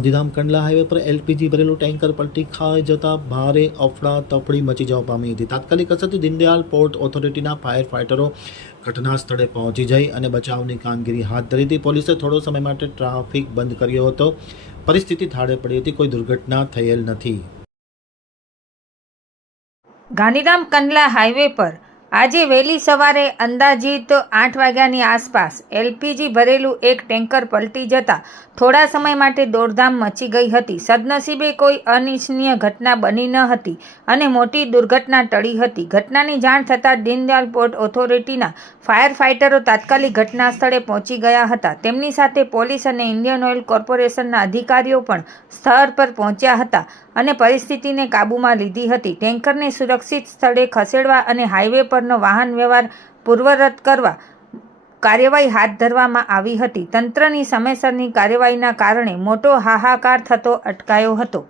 Gandhidham Kandla highway પર LPG ભરેલું tanker પલટી ખાઈ જતા ભારે અફડાતફડી મચી જવા પામી હતી। તાત્કાલિક અસરથી દીનદયાળ પોર્ટ ઓથોરિટીના ફાયર ફાઇટરો ઘટના સ્થળે પહોંચી જઈ અને બચાવની કામગીરી હાથ ધરી હતી। પોલીસે થોડો સમય માટે ટ્રાફિક બંધ કર્યો હતો। પરિસ્થિતિ થાળે પડી હતી। કોઈ દુર્ઘટના થયેલ નથી। ગાંધીધામ કંડલા હાઈવે પર આજે વહેલી સવારે અંદાજિત 8 વાગ્યાની આસપાસ એલપીજી ભરેલું એક ટેન્કર પલટી જતા થોડા સમય માટે દોડધામ મચી ગઈ હતી। સદનસીબે કોઈ અનિચ્છનીય ઘટના બની ન હતી અને મોટી દુર્ઘટના ટળી હતી। ઘટનાની જાણ થતાં દીનદયાળ પોર્ટ ઓથોરિટીના ફાયર ફાઇટરો તાત્કાલિક ઘટના સ્થળે પહોંચી ગયા હતા। તેમની સાથે પોલીસ અને ઇન્ડિયન ઓઇલ કોર્પોરેશનના અધિકારીઓ પણ સ્થળ પર પહોંચ્યા હતા અને પરિસ્થિતિને કાબૂમાં લીધી હતી। ટેન્કરને સુરક્ષિત સ્થળે ખસેડવા અને હાઈવે પરનો વાહન વ્યવહાર પૂર્વવત કરવા કાર્યવાહી હાથ ધરવામાં આવી હતી। તંત્રની સમયસરની કાર્યવાહીના કારણે મોટો હાહાકાર થતો અટકાયો હતો।